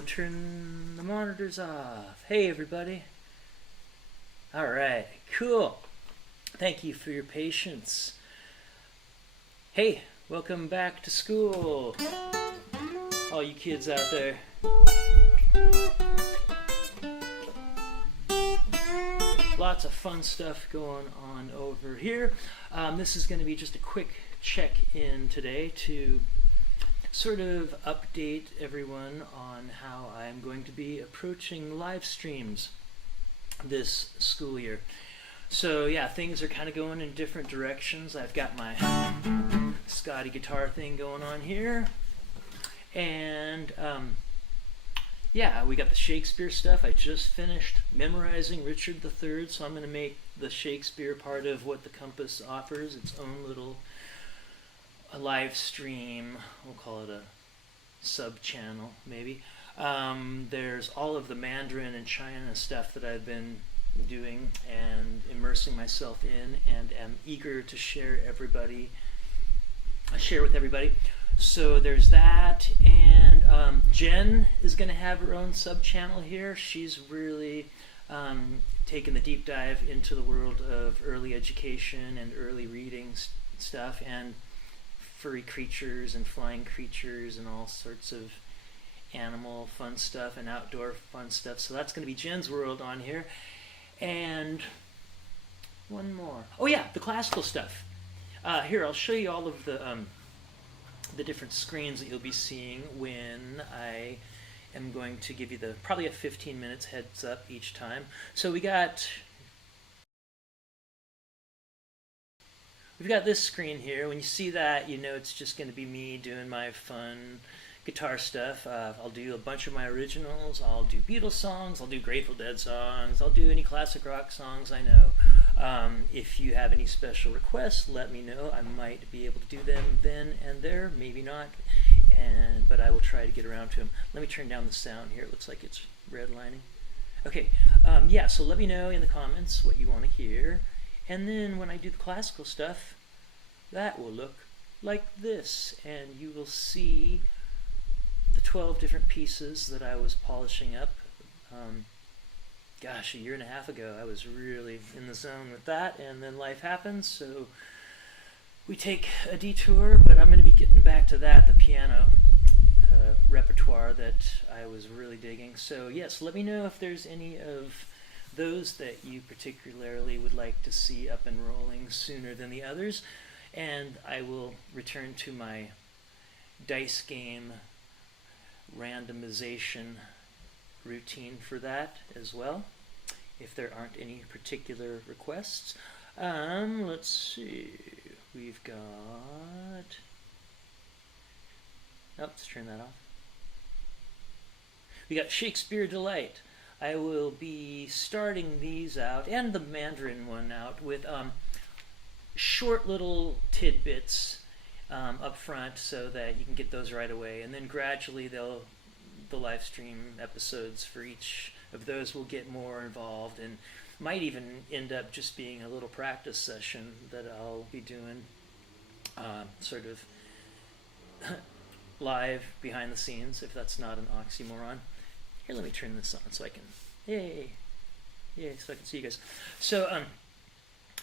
go turn the monitors off. Hey everybody. Alright, cool. Thank you for your patience. Hey, welcome back to school. All you kids out there. Lots of fun stuff going on over here. This is going to be just a quick check-in today to sort of update everyone on how I'm going to be approaching live streams this school year. So yeah, things are kind of going in different directions. I've got my Scotty guitar thing going on here, and yeah, we got the Shakespeare stuff. I just finished memorizing Richard III, so I'm going to make the Shakespeare part of what the Compass offers its own little live stream. We'll call it a sub-channel, maybe. There's all of the Mandarin and China stuff that I've been doing and immersing myself in, and am eager to share with everybody. So there's that, and Jen is going to have her own sub-channel here. She's really taken the deep dive into the world of early education and early reading stuff, and furry creatures and flying creatures and all sorts of animal fun stuff and outdoor fun stuff. So that's going to be Jen's world on here. And one more. Oh yeah, the classical stuff. Here, I'll show you all of the different screens that you'll be seeing when I am going to give you probably a 15 minutes heads up each time. So we've got this screen here. When you see that, you know it's just going to be me doing my fun guitar stuff. I'll do a bunch of my originals. I'll do Beatles songs. I'll do Grateful Dead songs. I'll do any classic rock songs I know. If you have any special requests, let me know. I might be able to do them then and there, maybe not, but I will try to get around to them. Let me turn down the sound here. It looks like it's redlining. Okay, yeah, so let me know in the comments what you want to hear. And then when I do the classical stuff, that will look like this, and you will see the 12 different pieces that I was polishing up. Gosh, a year and a half ago, I was really in the zone with that, and then life happens, so we take a detour, but I'm going to be getting back to that, the piano repertoire that I was really digging. So yes, let me know if there's any of those that you particularly would like to see up and rolling sooner than the others, and I will return to my dice game randomization routine for that as well, if there aren't any particular requests. Let's see, we've got, let's turn that off. We got Shakespeare Delight. I will be starting these out, and the Mandarin one out, with short little tidbits up front so that you can get those right away, and then gradually the live stream episodes for each of those will get more involved, and might even end up just being a little practice session that I'll be doing sort of live behind the scenes, if that's not an oxymoron. Here, let me turn this on so I can, yay, so I can see you guys. So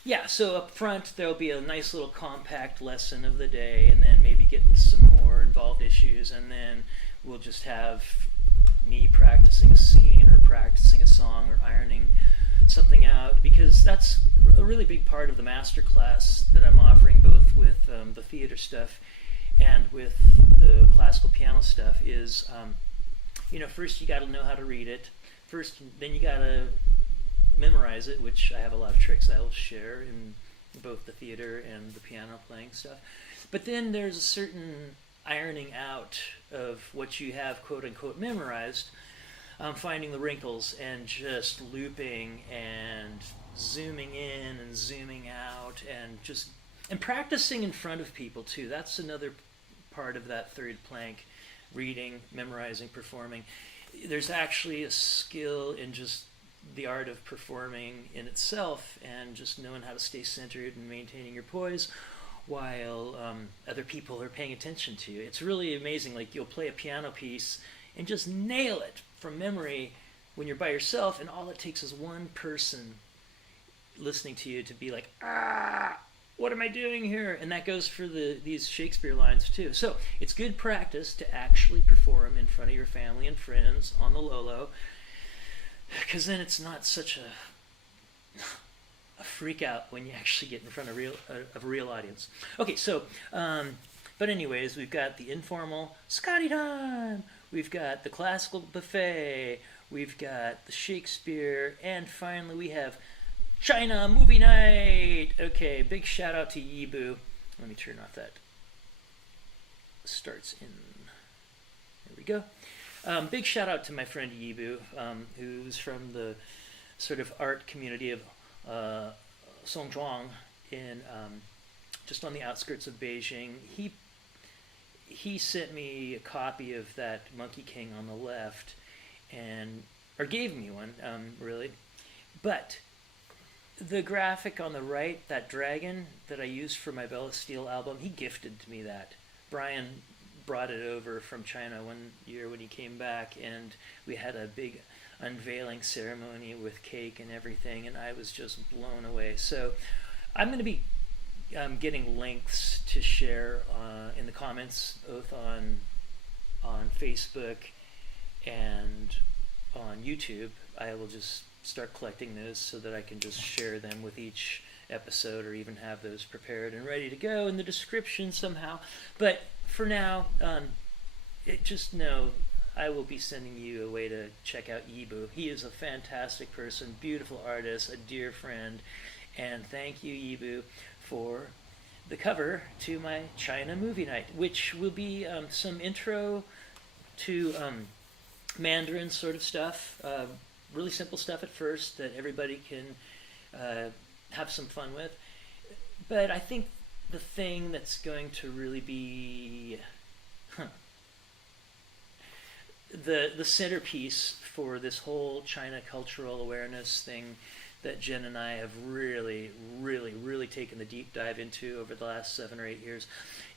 yeah, so up front there'll be a nice little compact lesson of the day, and then maybe getting some more involved issues, and then we'll just have me practicing a scene or practicing a song or ironing something out, because that's a really big part of the master class that I'm offering, both with the theater stuff and with the classical piano stuff, is you know, first you got to know how to read it. Then you got to memorize it, which I have a lot of tricks I will share in both the theater and the piano playing stuff. But then there's a certain ironing out of what you have quote-unquote memorized, finding the wrinkles and just looping and zooming in and zooming out, and practicing in front of people too. That's another part of that third plank: reading, memorizing, performing. There's actually a skill in just the art of performing in itself, and just knowing how to stay centered and maintaining your poise while other people are paying attention to you. It's really amazing. Like, you'll play a piano piece and just nail it from memory when you're by yourself, and all it takes is one person listening to you to be like, what am I doing here? And that goes for these Shakespeare lines too. So it's good practice to actually perform in front of your family and friends on the low, because then it's not such a freak out when you actually get in front of a real audience. Okay, so but anyways, we've got the informal Scotty time, we've got the classical buffet, we've got the Shakespeare, and finally we have China movie night. Okay, big shout out to Yibu. Let me turn off that. Starts in. There we go. Big shout out to my friend Yibu, who's from the sort of art community of Songzhuang in just on the outskirts of Beijing. He sent me a copy of that Monkey King on the left, or gave me one, really. But the graphic on the right, that dragon that I used for my Bella Steel album, he gifted to me that. Brian brought it over from China one year when he came back, and we had a big unveiling ceremony with cake and everything, and I was just blown away. So I'm going to be getting links to share in the comments, both on Facebook and on YouTube. I will just start collecting those so that I can just share them with each episode, or even have those prepared and ready to go in the description somehow. But for now, just know I will be sending you a way to check out Yibu. He is a fantastic person, beautiful artist, a dear friend, and thank you, Yibu, for the cover to my China movie night, which will be some intro to Mandarin sort of stuff, really simple stuff at first that everybody can have some fun with. But I think the thing that's going to really be the centerpiece for this whole China cultural awareness thing that Jen and I have really, really, really taken the deep dive into over the last 7 or 8 years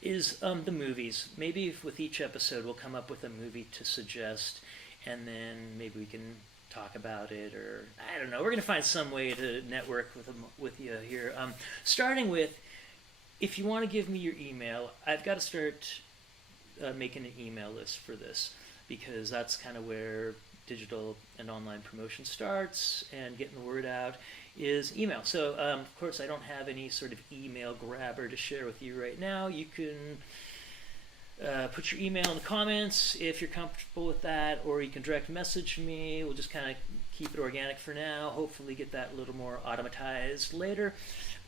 is the movies. Maybe with each episode we'll come up with a movie to suggest, and then maybe we can talk about it, or I don't know. We're going to find some way to network with you here. Starting with, if you want to give me your email, I've got to start making an email list for this, because that's kind of where digital and online promotion starts, and getting the word out is email. So of course I don't have any sort of email grabber to share with you right now. You can put your email in the comments if you're comfortable with that, or you can direct message me. We'll just kind of keep it organic for now, hopefully get that a little more automatized later.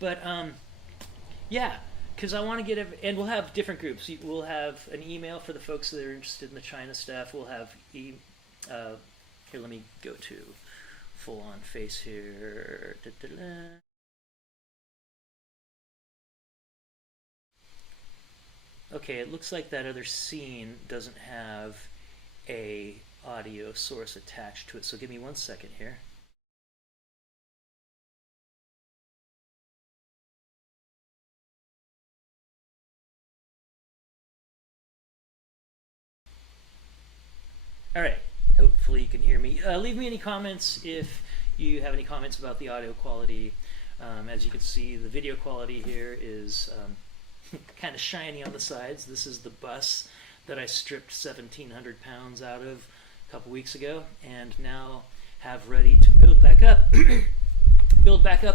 But yeah, because I want to get and we'll have different groups. We'll have an email for the folks that are interested in the China stuff. We'll have here, let me go to full on face here. Okay, it looks like that other scene doesn't have a audio source attached to it, so give me 1 second here. All right, hopefully you can hear me. Leave me any comments if you have any comments about the audio quality. As you can see, the video quality here is kind of shiny on the sides. This is the bus that I stripped 1,700 pounds out of a couple weeks ago, and now have ready to build back up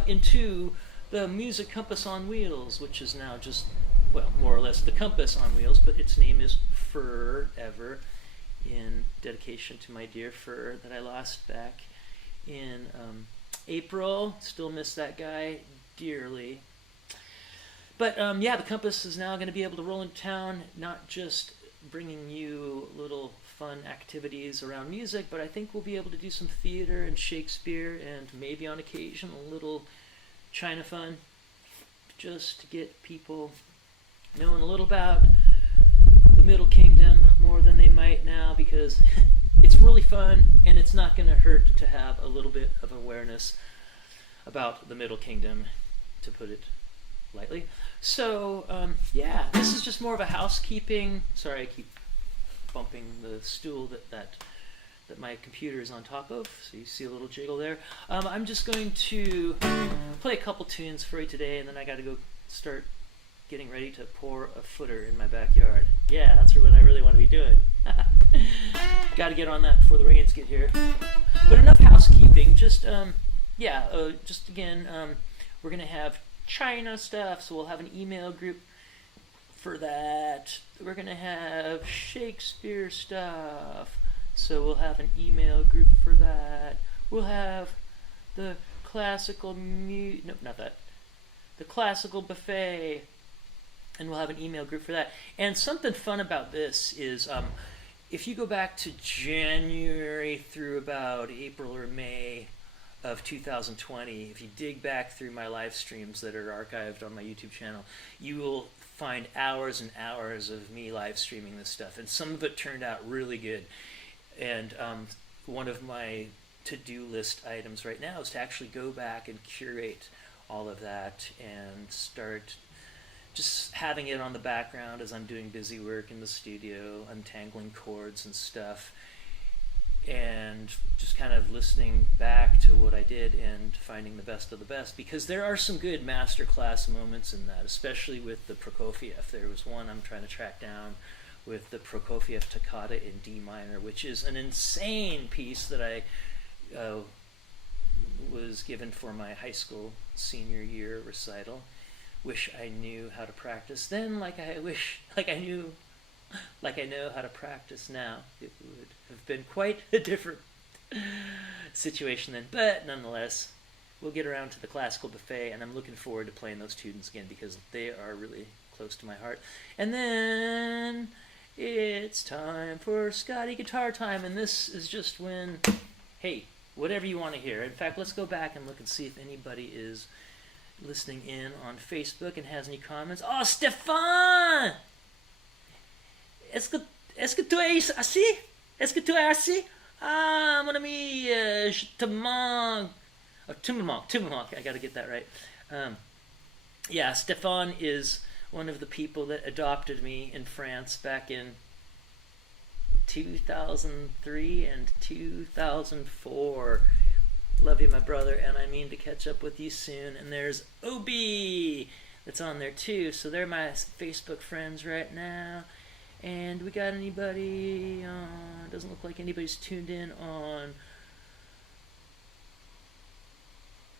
into the music compass on wheels, which is now just, well, more or less the compass on wheels, but its name is Forever, in dedication to my dear Fur that I lost back in April. Still miss that guy dearly. But yeah, the compass is now going to be able to roll into town, not just bringing you little fun activities around music, but I think we'll be able to do some theater and Shakespeare, and maybe on occasion a little China fun, just to get people knowing a little about the Middle Kingdom more than they might now, because it's really fun, and it's not going to hurt to have a little bit of awareness about the Middle Kingdom, to put it lightly. So yeah, this is just more of a housekeeping. Sorry, I keep bumping the stool that my computer is on top of. So you see a little jiggle there. I'm just going to play a couple tunes for you today, and then I got to go start getting ready to pour a footer in my backyard. Yeah, that's what I really want to be doing. Got to get on that before the rains get here. But enough housekeeping. Just again, we're gonna have China stuff, so we'll have an email group for that. We're gonna have Shakespeare stuff, so we'll have an email group for that. We'll have the classical the classical buffet, and we'll have an email group for that. And something fun about this is, if you go back to January through about April or May of 2020, if you dig back through my live streams that are archived on my YouTube channel, you will find hours and hours of me live streaming this stuff, and some of it turned out really good. And one of my to-do list items right now is to actually go back and curate all of that and start just having it on the background as I'm doing busy work in the studio, untangling chords and stuff, and just kind of listening back to what I did and finding the best of the best, because there are some good masterclass moments in that, especially with the Prokofiev. There was one I'm trying to track down with the Prokofiev Toccata in D minor, which is an insane piece that I was given for my high school senior year recital. Wish I knew how to practice then, like I know how to practice now. It would have been quite a different situation then, but nonetheless, we'll get around to the classical buffet, and I'm looking forward to playing those tunes again because they are really close to my heart. And then it's time for Scotty guitar time, and this is just when, hey, whatever you want to hear. In fact, let's go back and look and see if anybody is listening in on Facebook and has any comments. Oh, Stéphane! Est-ce que tu es assis? Est-ce que tu es assis? Ah, mon ami, je te manque. Oh, tu me manques. I gotta get that right. Yeah, Stéphane is one of the people that adopted me in France back in 2003 and 2004. Love you, my brother, and I mean to catch up with you soon. And there's Obi that's on there too, so they're my Facebook friends right now. And we got anybody on? Doesn't look like anybody's tuned in on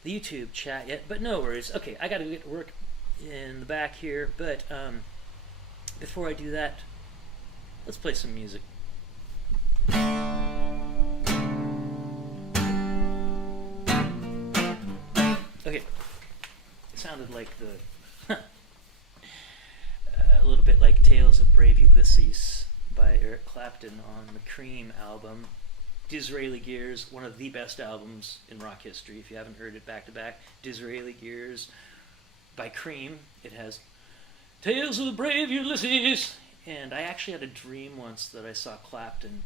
the YouTube chat yet, but no worries. Okay, I gotta get to work in the back here, but before I do that, let's play some music. Okay, it sounded like a little bit like Tales of Brave Ulysses by Eric Clapton on the Cream album. Disraeli Gears, one of the best albums in rock history. If you haven't heard it back to back, Disraeli Gears by Cream. It has Tales of the Brave Ulysses. And I actually had a dream once that I saw Clapton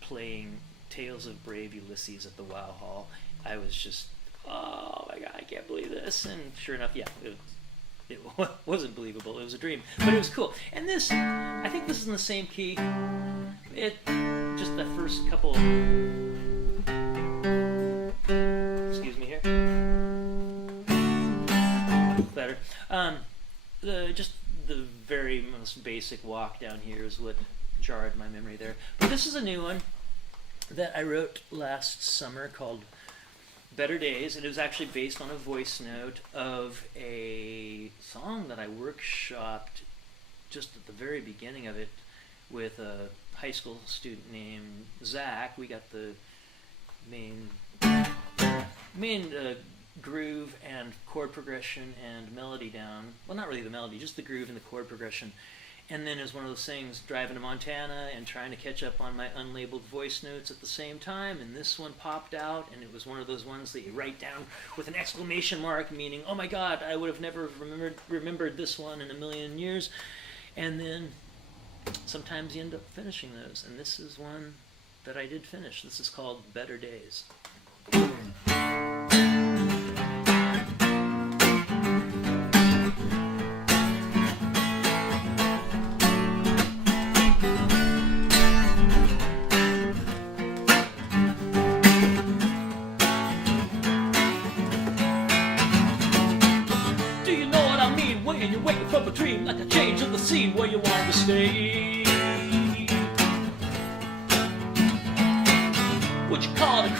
playing Tales of Brave Ulysses at the Wow Hall. I was just, oh my God, I can't believe this. And sure enough, yeah, it wasn't believable. It was a dream, but it was cool. And this, I think this is in the same key. Just the first couple. Excuse me here. Better. Just the very most basic walk down here is what jarred my memory there. But this is a new one that I wrote last summer called Better Days, and it was actually based on a voice note of a song that I workshopped just at the very beginning of it with a high school student named Zach. We got the main groove and chord progression and melody down. Well, not really the melody, just the groove and the chord progression. And then it was one of those things, driving to Montana and trying to catch up on my unlabeled voice notes at the same time, and this one popped out, and it was one of those ones that you write down with an exclamation mark, meaning, oh my God, I would have never remembered this one in a million years. And then sometimes you end up finishing those, and this is one that I did finish. This is called Better Days.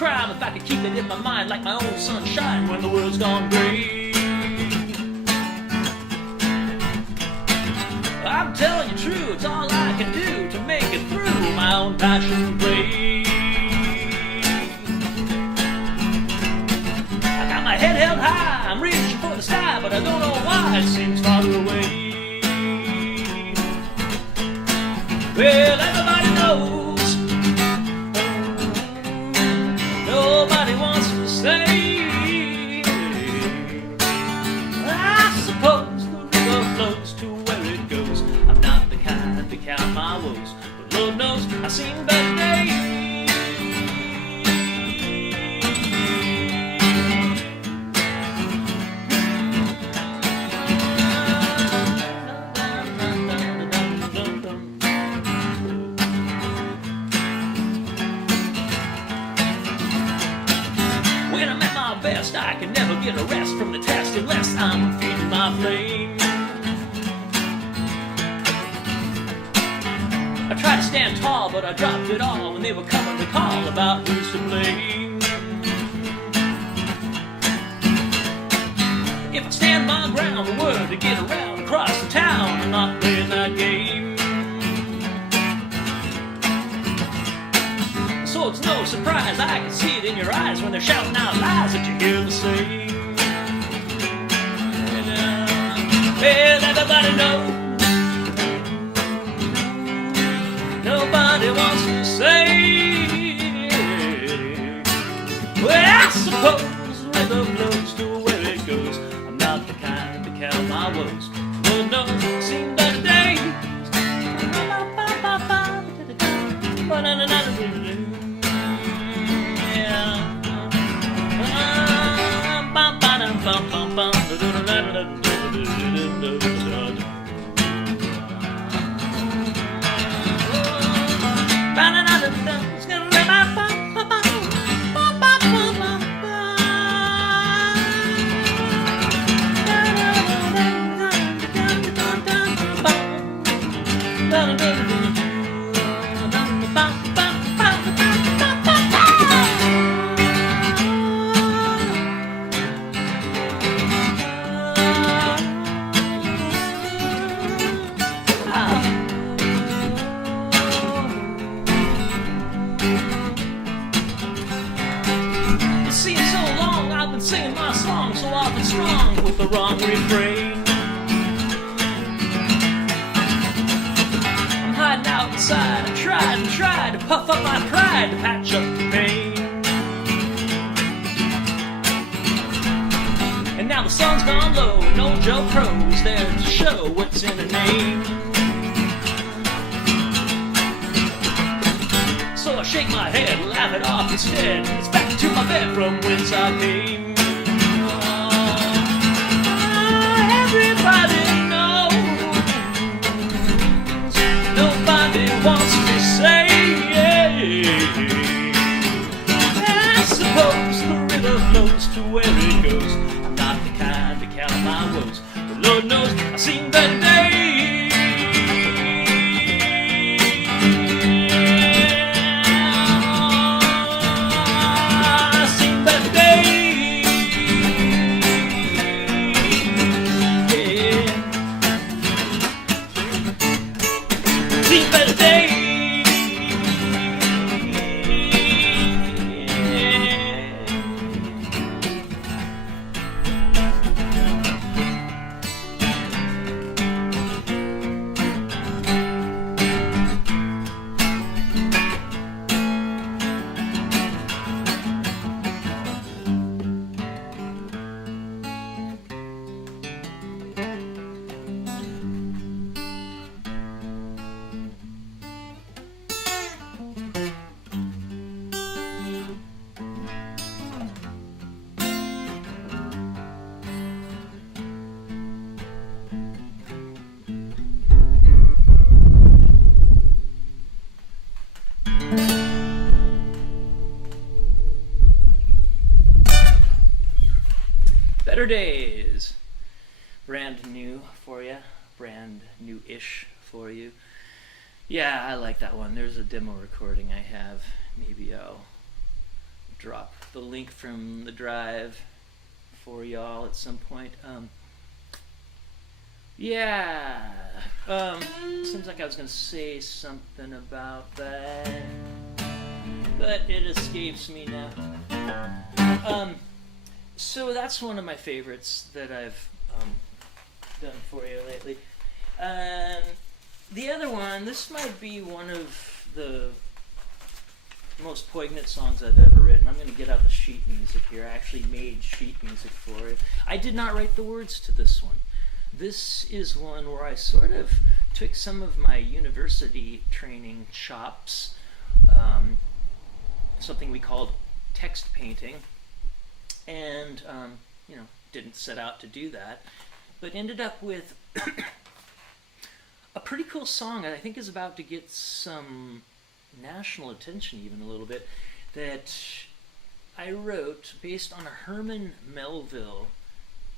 crime if I could keep it in my mind like my own sunshine when the world's gone gray. I'm telling you true, it's all I can do to make it through my own passion play. I got my head held high, I'm reaching for the sky, but I don't know why it seems farther away. Well, everybody knows, nobody wants to say. I suppose the river flows to where it goes. I'm not the kind to count my woes, but Lord knows I've seen better days. I can never get a rest from the test unless I'm feeding my flame. I tried to stand tall, but I dropped it all when they were coming to call about who's to blame. If I stand my ground, the word to get around across the town, I'm not playing that game. So it's no surprise I can see it in your eyes when they're shouting out lies that you hear me say. Well, everybody knows, nobody wants to say. Well, I suppose the river flows to where it goes. I'm not the kind to count my woes. Lord knows I've seen better days. The wrong refrain. I'm hiding outside. I tried and tried to puff up my pride to patch up the pain. And now the sun's gone low. No Joe Crow's there to show what's in a name. So I shake my head, laugh it off instead. It's back to my bed from whence I came. Everybody knows, nobody wants to say. I suppose the river flows to where it goes. I'm not the kind to count my woes, but Lord knows I've seen better days. I've seen better days. Better days. Better Days. Brand new for you. Brand new-ish for you. Yeah, I like that one. There's a demo recording I have. Maybe I'll drop the link from the drive for y'all at some point. Seems like I was going to say something about that, but it escapes me now. So that's one of my favorites that I've done for you lately. The other one, this might be one of the most poignant songs I've ever written. I'm going to get out the sheet music here. I actually made sheet music for it. I did not write the words to this one. This is one where I sort of took some of my university training chops, something we called text painting, and didn't set out to do that, but ended up with a pretty cool song that I think is about to get some national attention even a little bit, that I wrote based on a Herman Melville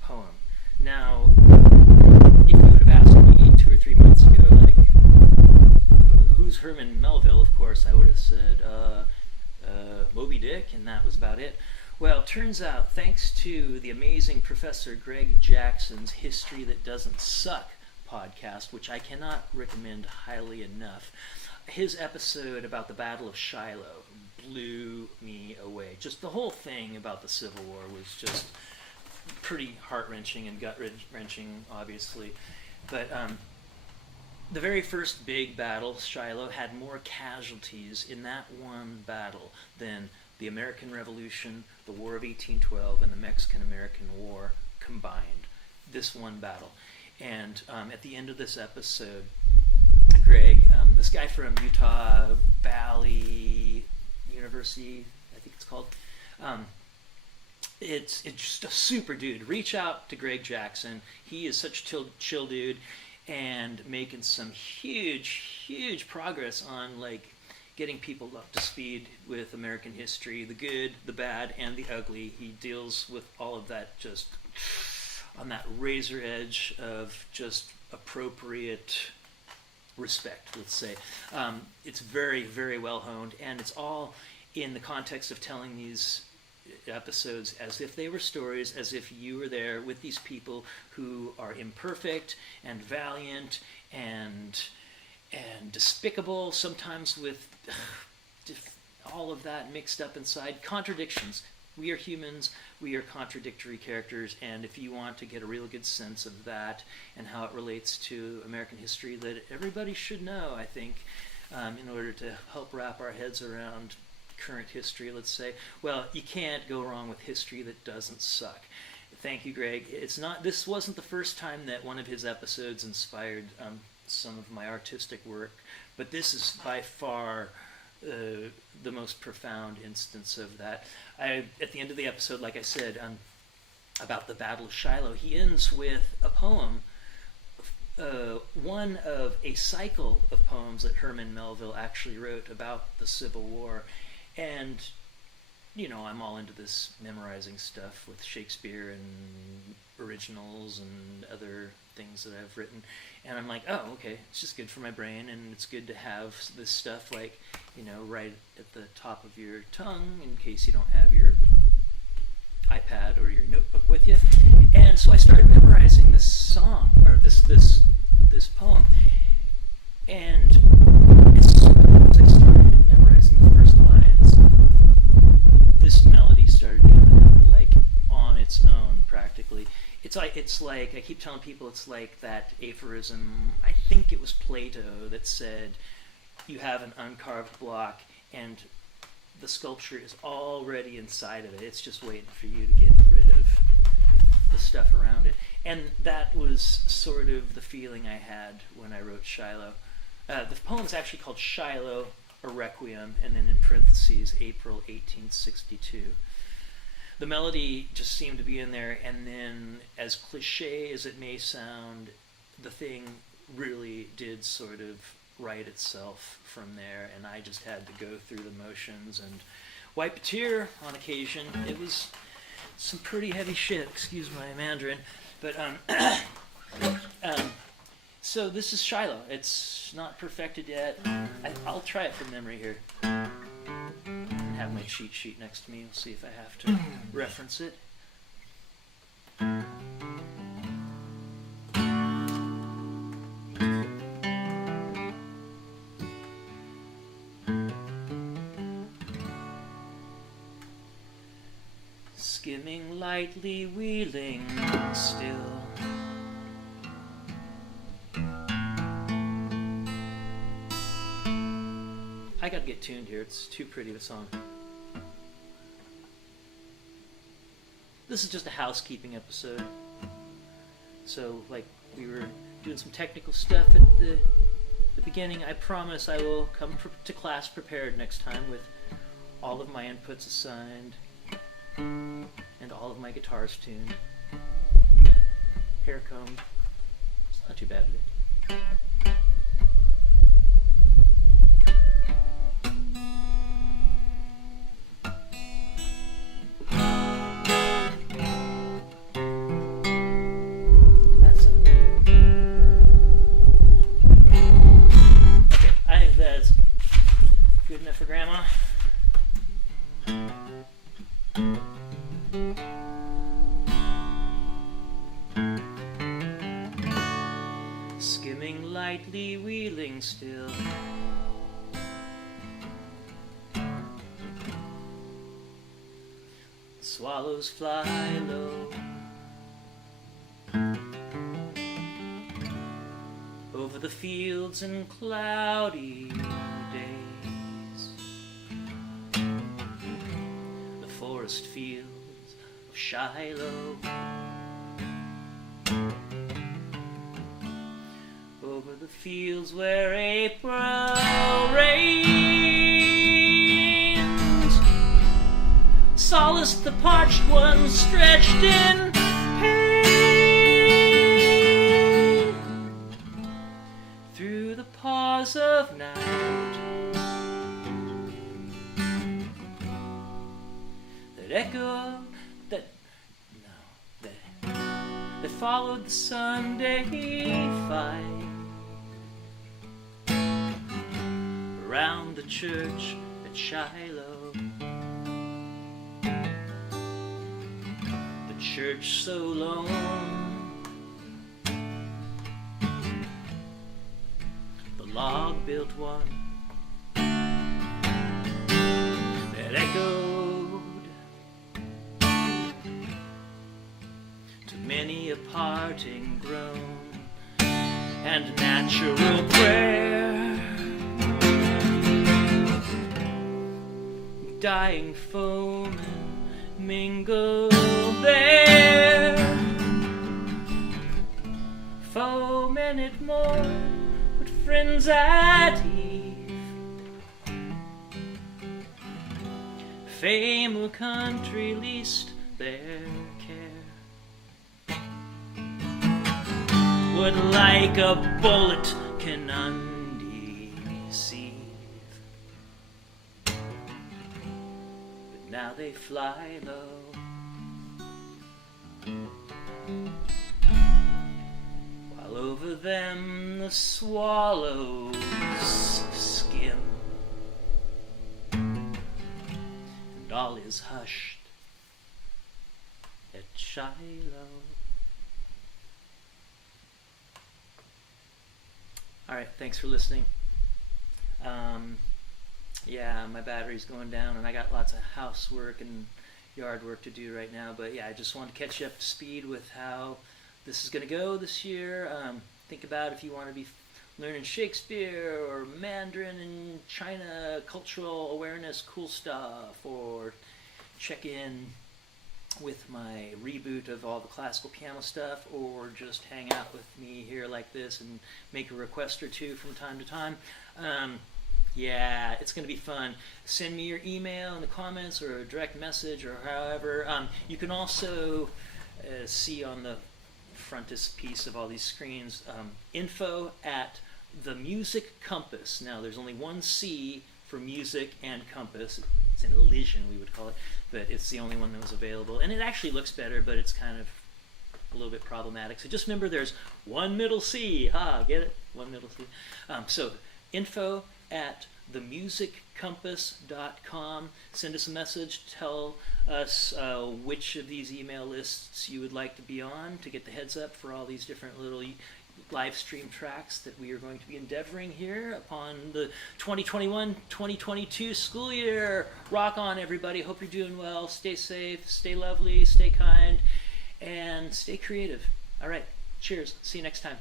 poem. Now, if you would have asked me 2 or 3 months ago, like, who's Herman Melville, of course I would have said, Moby Dick, and that was about it. Well, it turns out, thanks to the amazing Professor Greg Jackson's History That Doesn't Suck podcast, which I cannot recommend highly enough, his episode about the Battle of Shiloh blew me away. Just the whole thing about the Civil War was just pretty heart-wrenching and gut-wrenching, obviously. But the very first big battle, Shiloh, had more casualties in that one battle than the American Revolution, the War of 1812, and the Mexican-American War combined. This one battle. And at the end of this episode, Greg, this guy from Utah Valley University, I think it's called, it's just a super dude. Reach out to Greg Jackson. He is such a chill dude, and making some huge progress on like getting people up to speed with American history, the good, the bad, and the ugly. He deals with all of that just on that razor edge of just appropriate respect, let's say. It's very, very well honed, and it's all in the context of telling these episodes as if they were stories, as if you were there with these people who are imperfect and valiant and despicable, sometimes with all of that mixed up inside. Contradictions. We are humans, we are contradictory characters, and if you want to get a real good sense of that and how it relates to American history that everybody should know, I think, in order to help wrap our heads around current history, let's say, well, you can't go wrong with history that doesn't suck. Thank you, Greg. This wasn't the first time that one of his episodes inspired some of my artistic work, but this is by far the most profound instance of that. At the end of the episode, like I said, about the Battle of Shiloh, he ends with a poem, one of a cycle of poems that Herman Melville actually wrote about the Civil War. And, I'm all into this memorizing stuff with Shakespeare and originals and other things that I've written. And I'm like, oh, okay, it's just good for my brain, and it's good to have this stuff, like, right at the top of your tongue in case you don't have your iPad or your notebook with you. And so I started memorizing this song, or this poem. And as soon as I started memorizing the first lines, this melody started coming up, like, on its own, practically. It's like I keep telling people, it's like that aphorism, I think it was Plato, that said you have an uncarved block and the sculpture is already inside of it. It's just waiting for you to get rid of the stuff around it. And that was sort of the feeling I had when I wrote Shiloh. The poem's actually called Shiloh, a Requiem, and then in parentheses, April 1862. The melody just seemed to be in there, and then, as cliche as it may sound, the thing really did sort of write itself from there, and I just had to go through the motions and wipe a tear on occasion. It was some pretty heavy shit, excuse my Mandarin, but so this is Shiloh. It's not perfected yet. I'll try it from memory here. have my cheat sheet next to me. We'll see if I have to reference it. Skimming lightly, wheeling still. I gotta get tuned here. It's too pretty of a song. This is just a housekeeping episode. So, like, we were doing some technical stuff at the beginning. I promise I will come to class prepared next time with all of my inputs assigned and all of my guitars tuned. Hair combed. It's not too bad today. For Grandma. Skimming lightly, wheeling still. Swallows fly low over the fields and cloudy days. Forest fields of Shiloh, over the fields where April rains, solaced the parched ones stretched in pain, through the pause of night. Echo that followed the Sunday fight around the church at Shiloh, the church so lone, the log-built one that echoed many a parting groan and natural prayer, dying foam and mingle there, foment it more, but friends at eve, fame or country least their care. Would like a bullet can undeceive, but now they fly low, while over them the swallows skim, and all is hushed at Shiloh. Alright, thanks for listening. Yeah, my battery's going down and I got lots of housework and yard work to do right now, but yeah, I just wanted to catch you up to speed with how this is going to go this year. Think about if you want to be learning Shakespeare or Mandarin and China, cultural awareness, cool stuff, or check in with my reboot of all the classical piano stuff, or just hang out with me here like this and make a request or two from time to time. Yeah, it's going to be fun. Send me your email in the comments or a direct message or however. You can also see on the frontispiece of all these screens, info at the Music Compass. Now, there's only one C for music and compass. It's an elision, we would call it, but it's the only one that was available. And it actually looks better, but it's kind of a little bit problematic. So just remember there's one middle C. Get it? One middle C. So info at themusiccompass.com. Send us a message. Tell us which of these email lists you would like to be on to get the heads up for all these different little live stream tracks that we are going to be endeavoring here upon the 2021-2022 school year. Rock on, everybody. Hope you're doing well. Stay safe, stay lovely, stay kind, and stay creative. All right. Cheers. See you next time.